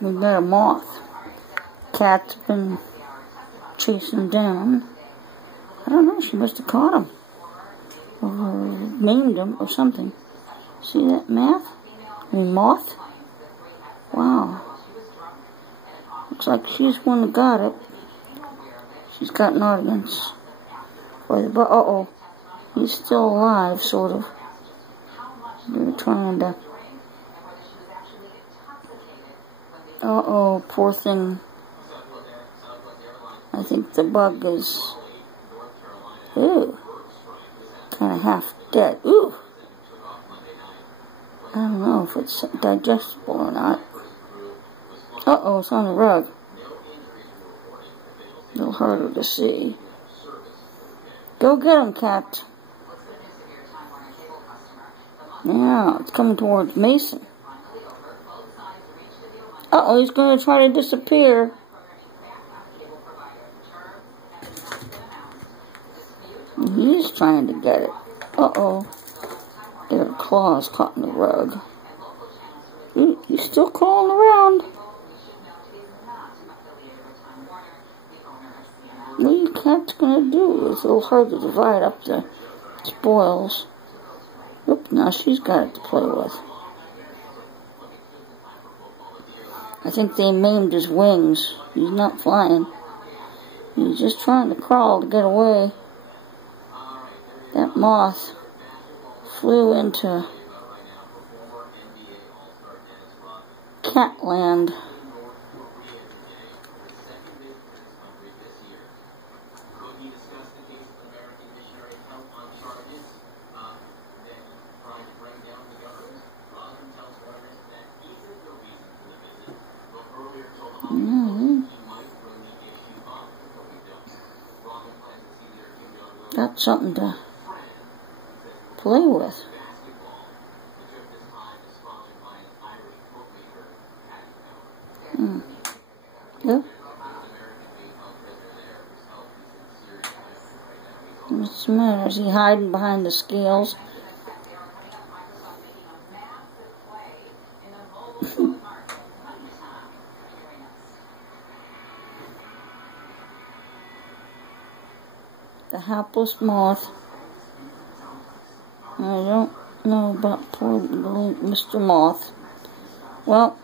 We got a moth. Cat's been chasing him down. I don't know, she must have caught him. Or named him or something. See that moth? Wow. Looks like she's one that got it. She's got an audience. Uh-oh. He's still alive, sort of. They're trying to... Uh-oh, poor thing. I think the bug is... Ooh. Kind of half dead. Ooh. I don't know if it's digestible or not. Uh-oh, it's on the rug. A little harder to see. Go get him, cat. Yeah, it's coming towards Mason. Uh-oh, he's going to try to disappear. He's trying to get it. Uh-oh. Their claws caught in the rug. He's still crawling around. What are you cats going to do? It's a little hard to divide up the spoils. Oop, now she's got it to play with. I think they maimed his wings. He's not flying. He's just trying to crawl to get away. That moth flew into Catland. Got something to play with. Yep. What's the matter? Is he hiding behind the scales? The hapless moth. I don't know about poor little Mr. Moth. Well,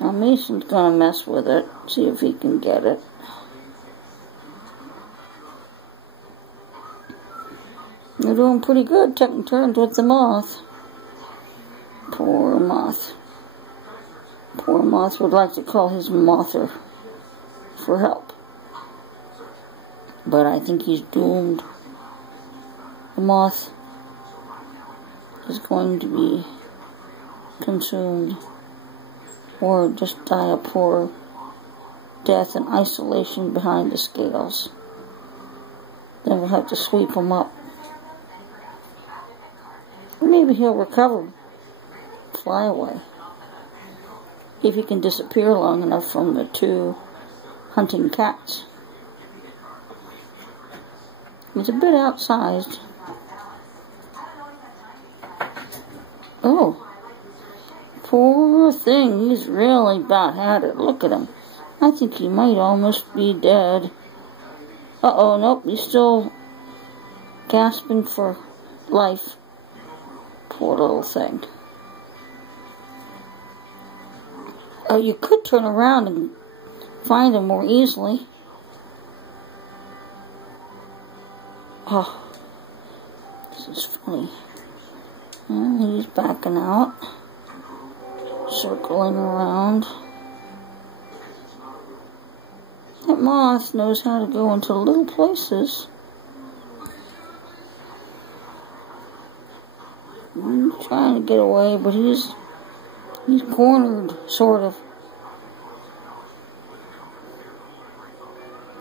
now Mason's gonna mess with it, see if he can get it. They're doing pretty good, taking turns with the moth. Poor moth. Poor moth would like to call his mother for help. But I think he's doomed. The moth is going to be consumed or just die a poor death in isolation behind the scales. Then we'll have to sweep him up. Or maybe he'll recover, fly away. If he can disappear long enough from the two hunting cats. He's a bit outsized. Oh, poor thing, he's really about had it. Look at him. I think he might almost be dead. Uh-oh, nope, he's still gasping for life. Poor little thing. Oh, you could turn around and find him more easily. Oh, this is funny. And he's backing out, circling around. That moth knows how to go into little places. He's trying to get away, but he's cornered, sort of.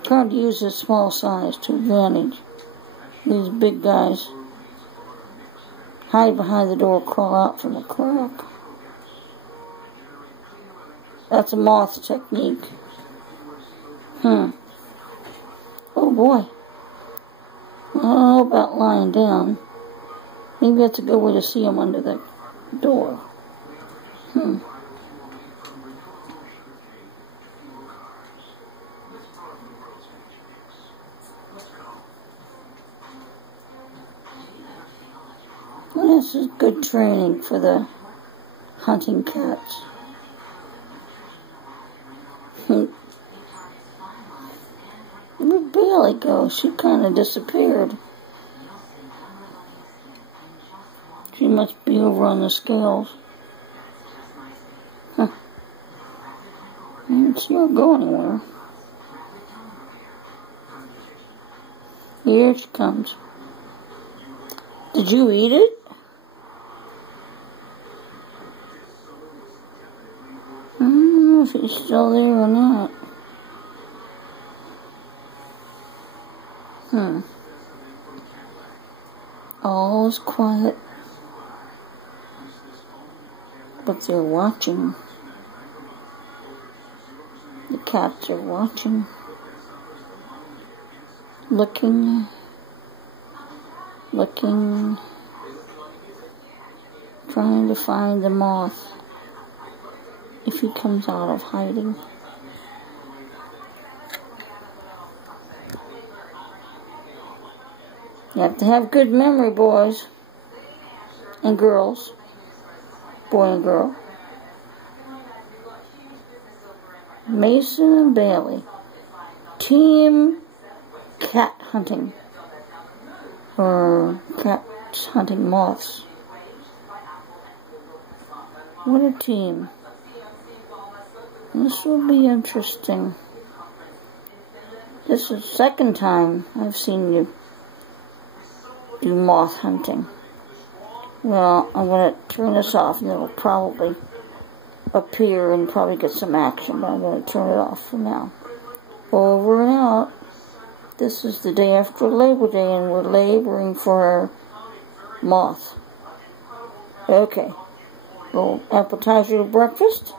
Trying to use his small size to advantage. These big guys hide behind the door, crawl out from the crack. That's a moth technique. Oh boy. I don't know about lying down. Maybe that's a good way to see him under the door. This is good training for the hunting cats. Where'd Bailey go? She kind of disappeared. She must be over on the scales. Huh. I didn't see her go anywhere. Here she comes. Did you eat it? I don't know if it's still there or not. All is quiet. But they're watching. The cats are watching. Looking. Trying to find the moth if he comes out of hiding. You have to have good memory, boys and girls. Boy and girl. Mason and Bailey. Team cat hunting. Or cats hunting moths. What a team. This will be interesting. This is the second time I've seen you do moth hunting. Well, I'm going to turn this off and it'll probably appear and probably get some action, but I'm going to turn it off for now. Over and out. This is the day after Labor Day and we're laboring for our moth. Okay. Little appetizer to breakfast.